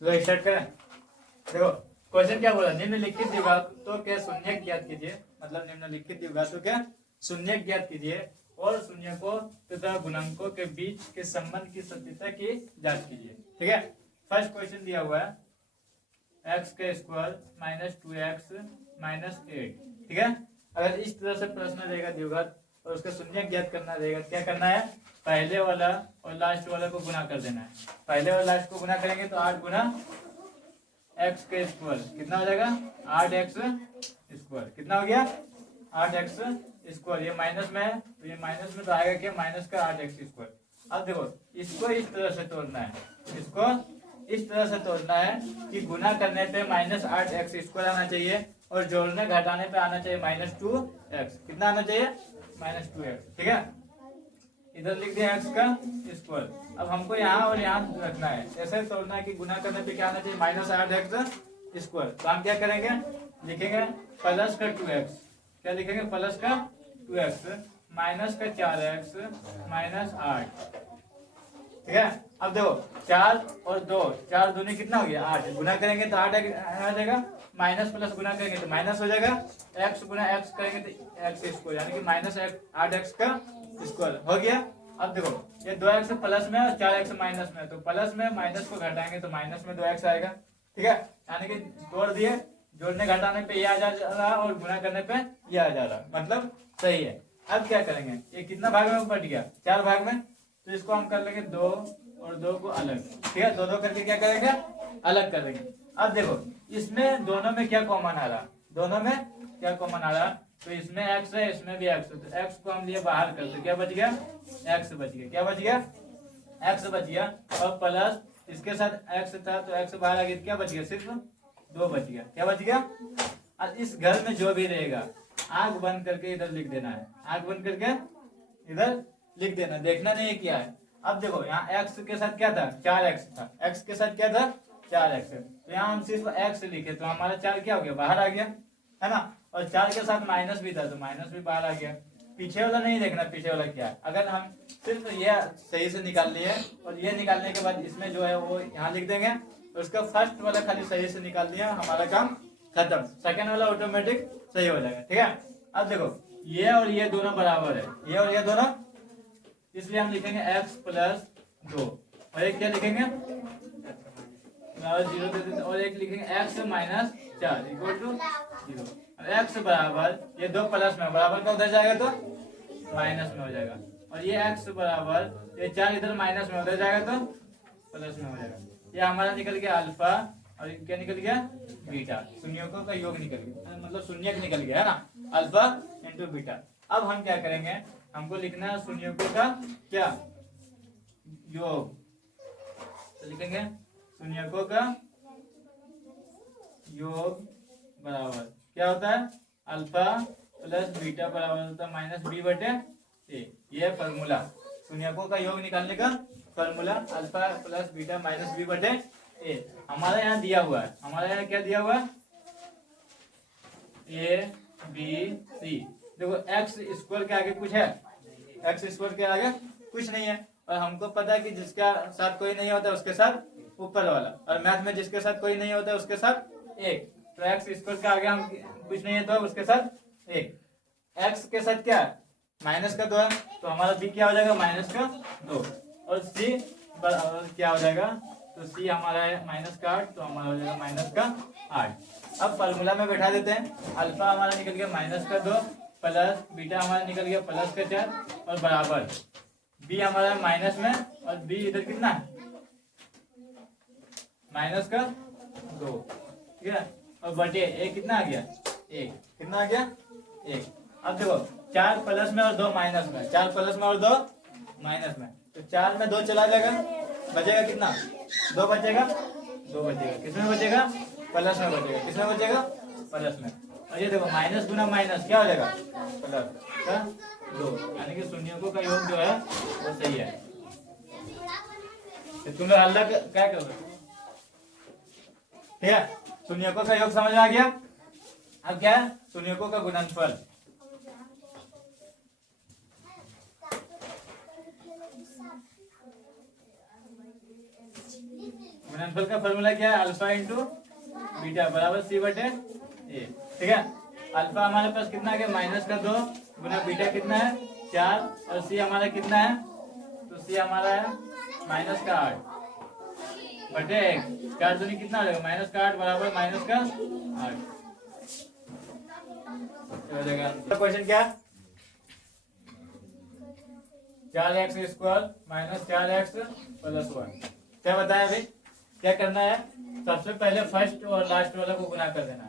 तो स्टार्ट करें। देखो क्वेश्चन क्या बोला, निम्नलिखित द्विघातों के शून्यक ज्ञात कीजिए। मतलब निम्नलिखित द्विघातों के शून्यक ज्ञात कीजिए और शून्यकों तथा गुणांकों के बीच के संबंध की सत्यता की जांच कीजिए। ठीक है, फर्स्ट क्वेश्चन दिया हुआ है एक्स का स्क्वायर माइनस 2x माइनस 8। ठीक है, अगर इस तरह से प्रश्न रहेगा द्विघात और उसका शून्यक ज्ञात करना रहेगा, क्या करना है, पहले वाला और लास्ट वाला को गुना कर देना है। पहले और लास्ट को गुना करेंगे तो 8 गुना एक्स का स्क्वायर कितना हो जाएगा, 8x स्क्वायर। कितना हो गया, 8x स्क्वायर। ये माइनस में है तो ये माइनस में तो आएगा क्या, माइनस का 8x स्क्वायर। अब देखो इसको इस तरह से तोड़ना है, इसको इस तरह से तोड़ना है कि गुना करने पे माइनस 8x स्क्वायर आना चाहिए और जोड़ने घटाने पे आना चाहिए माइनस 2x। कितना आना चाहिए, माइनस 2x। ठीक है, इधर लिख दिया x का स्क्वायर। अब हमको यहाँ और यहाँ रखना है, ऐसे तोड़ना है कि गुना करने पे क्या आना चाहिए, माइनस 8x स्क्वायर। तो हम क्या करेंगे, लिखेंगे प्लस का 2x। क्या लिखेंगे, प्लस का 2x माइनस का 4x माइनस 8। ठीक है, अब देखो 4 और 2, 4 दूनी कितना हो गया, 8। गुना करेंगे तो 8 आ जाएगा, माइनस प्लस गुना करेंगे तो माइनस हो जाएगा, x गुना x करेंगे तो x स्क्वायर यानी कि माइनस 8x का स्क्वायर हो गया। अब देखो ये 2x प्लस में और 4x माइनस में, तो प्लस में माइनस को घटाएंगे तो माइनस में 2x आएगा। ठीक है, यानी कि तोड़ दिए, जोड़ने घटाने पे ये आ जा रहा और गुना करने पे ये आ जा रहा, मतलब सही है। अब क्या करेंगे, ये कितना भाग में बट गया, 4 भाग में, तो इसको हम कर लेंगे 2 और 2 को अलग। ठीक है, 2 करके क्या करेंगे, अलग करेंगे। अब देखो इसमें दोनों में क्या कॉमन आ रहा, दोनों में क्या कॉमन आ रहा, तो इसमें x है इसमें भी x है, तो x को हम लिए बाहर करते, क्या बच गया, x बच गया। क्या बच गया, x बच गया। और प्लस इसके साथ x था तो x बाहर आ गया, क्या बच गया, सिर्फ 2 बच गया। क्या बच गया, और इस घर में जो भी रहेगा आंख बंद करके इधर लिख देना है, आंख बंद करके इधर लिख देना, देखना नहीं है क्या है। अब देखो यहाँ x के साथ क्या था, 4x था, x के साथ क्या था, 4x। तो यहाँ हम सिर्फ x लिखे तो हमारा 4 क्या हो गया, बाहर आ गया, है ना। और 4 के साथ माइनस भी था तो माइनस भी बाहर आ गया। पीछे वाला नहीं देखना, पीछे वाला क्या है। अगर हम सिर्फ ये सही से निकाल लिए और ये निकालने के बाद इसमें जो है वो यहाँ लिख देंगे, तो उसका फर्स्ट वाला खाली सही से निकाल दिया, हमारा काम खत्म। सेकंड वाला ऑटोमेटिक सही हो जाएगा। ठीक है, अब देखो ये और ये दोनों बराबर है, ये और ये दोनों, इसलिए हम लिखेंगे x प्लस 2 और एक क्या लिखेंगे, 0 दे देते, और एक लिखेंगे x minus 4 equal to 0। x बराबर ये 2 प्लस में बराबर का उधर जाएगा तो माइनस में हो जाएगा, और ये x बराबर ये 4 इधर माइनस में उधर जाएगा तो प्लस में हो जाएगा। ये हमारा निकल गया अल्फा और क्या निकल गया, बीटा। शून्यकों का योग निकल गया, मतलब शून्यक निकल गया है ना, अल्फा इंटू बीटा। अब हम क्या करेंगे, हमको लिखना है शून्यकों का क्या, योग। तो लिखेंगे शून्यकों का योग बराबर क्या होता है, अल्फा प्लस बीटा बराबर होता है माइनस बी बटे ए। ये फॉर्मूला, शून्यकों का योग निकालने का formula alpha plus beta minus B बटे ए हमारा यहाँ दिया हुआ है। हमारा यहाँ क्या दिया हुआ है, ए बी सी। देखो एक्स स्क्वायर के आगे कुछ है, एक्स स्क्वायर के आगे कुछ नहीं है, और हमको पता है कि जिसका साथ कोई नहीं होता उसके साथ ऊपर वाला, और मैथ में जिसके साथ कोई नहीं होता उसके साथ एक। तो एक्स स्क्वायर के आगे हम कुछ नहीं है तो उसके साथ एक। एक्स के साथ क्या है, माइनस का 2 है, तो हमारा बी क्या हो जाएगा, माइनस का 2। और सी क्या हो जाएगा, तो सी हमारा है माइनस का 8, तो हमारा हो जाएगा माइनस का 8। अब फॉर्मूला में बैठा देते हैं, अल्फा हमारा निकल गया माइनस का 2 प्लस बीटा हमारा निकल गया प्लस का 4 और बराबर बी हमारा माइनस में, और बी इधर कितना है, माइनस का 2। ठीक है, और बटे ए कितना आ गया, 1। कितना आ गया, 1। अब देखो 4 प्लस में और 2 माइनस में, 4 प्लस में और 2 माइनस में, तो 4 में 2 चला जाएगा, बचेगा कितना, 2 बचेगा, 2 बचेगा। किसमें बचेगा, प्लस में बचेगा। किसमें बचेगा, प्लस में। और ये देखो माइनस गुना माइनस क्या हो जाएगा, प्लस का 2, यानी कि शून्यकों का योग जो है वो सही है। तो तुम लोग अल्लाह क्या करोगे, ठीक है, शून्यकों का योग समझ में आ गया। अब क्या है, शून्यकों का गुणनफल। गुणनफल का फॉर्मूला क्या है? अल्फा इंटू बीटा बराबर सी बटे ए। ठीक है, अल्फा हमारे पास कितना है? माइनस का 2 गुना बीटा कितना है? 4 और सी हमारा कितना है? तो सी हमारा है माइनस का 8 बटे 1। 4 दूनी कितना हो जाएगा? माइनस का 8 बराबर माइनस का 8 हो जाएगा। क्वेश्चन क्या? 4x² minus 4x plus 1। क्या बताया भाई? क्या करना है? सबसे पहले फर्स्ट और लास्ट वाला को गुना कर देना।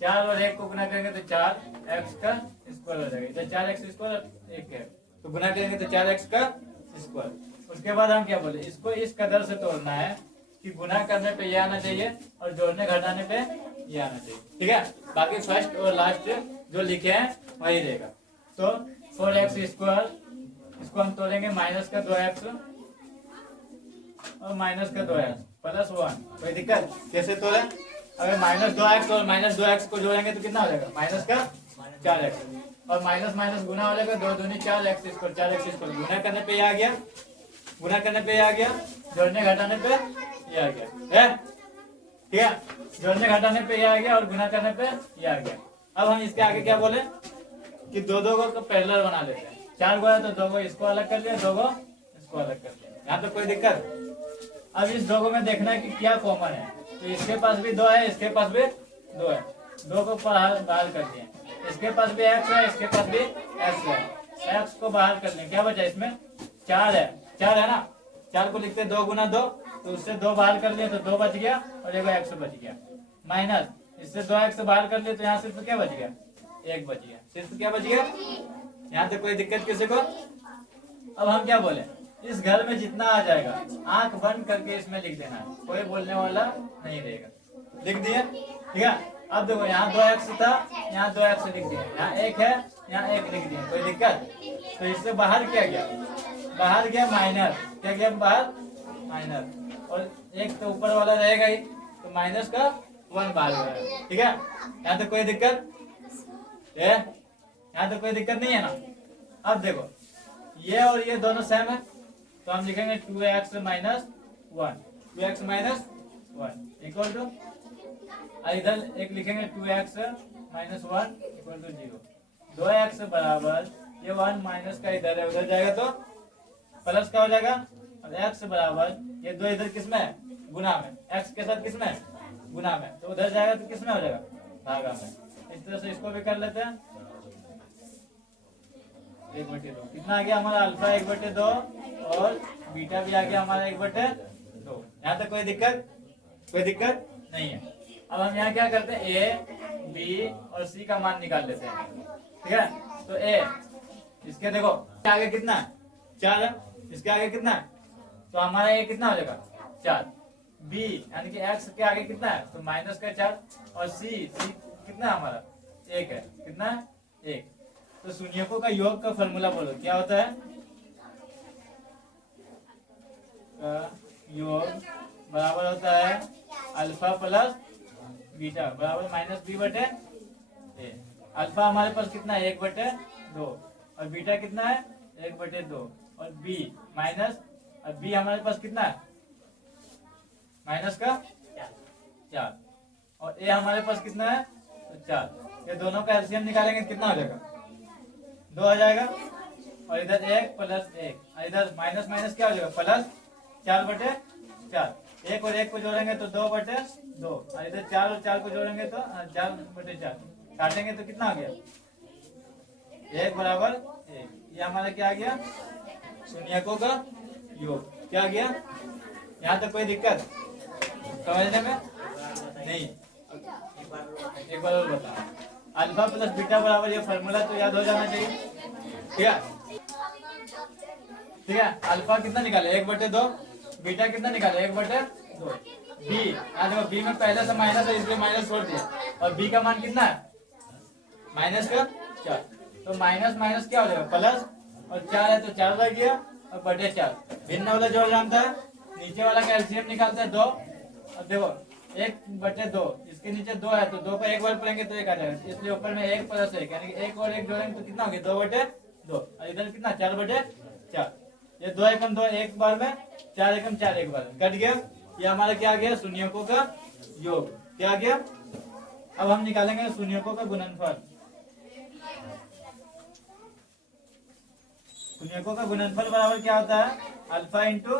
4 और 1 को गुना करेंगे तो 4x का स्क्वायर हो जाएगा। इधर 4x स्क्वायर 1 है तो गुना करेंगे तो 4x का स्क्वायर। उसके बाद हम क्या बोले? इसको इस कदर से तोड़ना है कि गुना करने पे ये आना चाहिए और जोड़ने घटाने पे ये आना चाहिए। ठीक है, बाकी फर्स्ट और लास्ट जो लिखे हैं वही रहेगा। तो 4x², इसको हम तोड़ेंगे माइनस का 2x और माइनस का 2x प्लस 1। कोई दिक्कत? कैसे तोड़े? अगर माइनस 2x और माइनस 2x को जोड़ेंगे तो कितना हो जाएगा? माइनस का 4x और माइनस माइनस गुना हो जाएगा। 2 दूनी 4x², 4x² गुना करने पे ये आ गया, गुना करने पे ये आ गया, जोड़ने घटाने पे ये आ गया है। ठीक है, जोड़ने घटाने पे ये आ गया और गुना करने पे ये आ गया। अब हम इसके आगे क्या बोले कि दो को पैरेलल बना लेते हैं। 4 गो है तो 2 को इसको अलग कर लिया, 2 को इसको अलग कर लिया। यहाँ पे कोई दिक्कत? अब इस 2 में देखना है कि क्या कॉमन है। तो इसके पास भी 2 है, इसके पास भी 2 है, 2 को बाहर कर दिए। इसके पास भी x है, इसके पास भी x है, x को बाहर कर लें। क्या बचा इसमें? 4 है, 4 है ना। 4 को लिखते 2 गुना 2, तो उससे 2 बाहर कर लिए तो 2 बच गया और एक x बच गया। माइनस इससे 2x बाहर कर लिए तो यहाँ सिर्फ क्या बच गया? 1 बच गया। सिर्फ क्या बच गया? यहाँ तक कोई दिक्कत किसी को? अब हम क्या बोले? इस घर में जितना आ जाएगा आंख बंद करके इसमें लिख देना है, कोई बोलने वाला नहीं रहेगा। लिख दिए? ठीक है, अब देखो यहाँ 2x था, यहाँ 2x लिख दिया, यहाँ 1 है, यहाँ 1 लिख दिया। कोई दिक्कत? तो इससे बाहर क्या गया? बाहर गया माइनस। क्या गया बाहर? माइनस। और 1 तो ऊपर वाला रहेगा ही, तो माइनस का 1 बाहर गया। ठीक है, यहाँ तो कोई दिक्कत है? यहाँ तो कोई दिक्कत नहीं है ना। अब देखो ये और ये दोनों सेम है तो हम लिखेंगे 2x minus 1, 2x minus 1 equal to, इधर एक लिखेंगे 2x minus 1 equal to 0। 2x बराबर ये 1 माइनस का इधर है, उधर जाएगा तो प्लस का हो जाएगा। और x बराबर ये 2 इधर किसमें है? गुना में। x के साथ किसमें है? गुना में, तो उधर जाएगा तो किसमें हो जाएगा? भागा में। इस तरह से इसको भी कर लेते हैं। 1/2 कितना आ गया हमारा? अल्फा 1/2 और बीटा भी आ गया हमारा 1/2। यहाँ तक कोई दिक्कत? कोई दिक्कत नहीं है। अब हम यहाँ क्या करते हैं? ए, बी और सी का मान निकाल लेते हैं। ठीक है, तो ए इसके देखो आगे कितना है? 4 है, इसके आगे कितना है? तो हमारा ए कितना हो जाएगा? 4। बी यानी कि एक्स के आगे कितना है? तो माइनस का 4। और सी कितना है हमारा? 1 है। कितना है? 1। तो शून्यकों का योग का फॉर्मूला बोलो, क्या होता है? योग बराबर होता है अल्फा प्लस बीटा बराबर माइनस बी बटे ए। अल्फा हमारे पास कितना है? 1/2 और बीटा कितना है? 1/2 और बी माइनस, और बी हमारे पास कितना है? माइनस का 4 और ए हमारे पास कितना है? तो 4। ये दोनों का एलसीएम निकालेंगे कितना हो जाएगा? 2 हो जाएगा। और इधर 1 प्लस 1, इधर माइनस माइनस क्या हो जाएगा? प्लस 4/4। 1 और 1 को जोड़ेंगे तो 2/2 और इधर 4 और 4 को जोड़ेंगे तो 4/4। काटेंगे तो कितना आ गया? 1 बराबर 1। ये हमारा क्या आ गया? शून्यकों का योग। क्या आ गया? यहाँ तक कोई दिक्कत समझने में नहीं? एक बार और बताओ। अल्फा प्लस बीटा बराबर ये फॉर्मूला तो याद हो जाना चाहिए। ठीक है, ठीक है। अल्फा कितना निकाले? 1/2। बीटा कितना निकाले? 1/2। बी यहाँ देखो, बी में पहले से माइनस है इसलिए माइनस छोड़ दिया। और बी का मान कितना है? माइनस का 4। तो माइनस माइनस क्या हो जाएगा? प्लस, और 4 है तो 4 रह गया और बटे 4। भिन्न वाला जोड़ जानता है, नीचे वाला का एलसीएम निकालते हैं 2। और देखो 1/2, इसके नीचे 2 है तो 2 पर 1 बार पढ़ेंगे तो 1 आ जाएगा, इसलिए ऊपर में 1 प्लस 1 यानी कि 1 और 1 जोड़ेंगे तो कितना हो गया? 2/2। और इधर कितना? 4/4। ये 2 एकम 2 एक बार में, 4 एकम 4 एक बार में कट गया। ये हमारा क्या आ गया, शून्यकों का योग। क्या आ गया? अब हम निकालेंगे शून्यकों का गुणनफल। शून्यकों का गुणनफल बराबर क्या होता है, अल्फा इंटू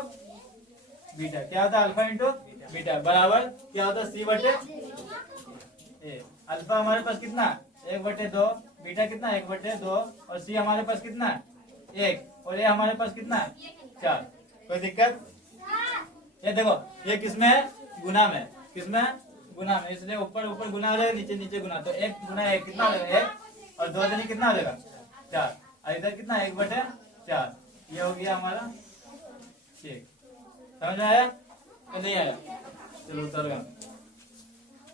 बीटा। क्या होता है, अल्फा इंटू बीटा बराबर क्या होता है, सी बटे ए। अल्फा हमारे पास कितना, 1/2, बीटा कितना 1/2, और सी हमारे पास कितना 1, और ए हमारे पास कितना 4। कोई दिक्कत? ये देखो, ये किसमें है, गुना में। किसमें है, गुना में, इसलिए ऊपर ऊपर गुना हो जाएगा, नीचे नीचे गुना। तो 1 गुना 1 कितना हो जाएगा 1, और 2 दूनी कितना हो जाएगा 4, और इधर कितना 1/4। ये हो गया हमारा। ठीक, समझ में आया कि नहीं आया? चलो उतर गया।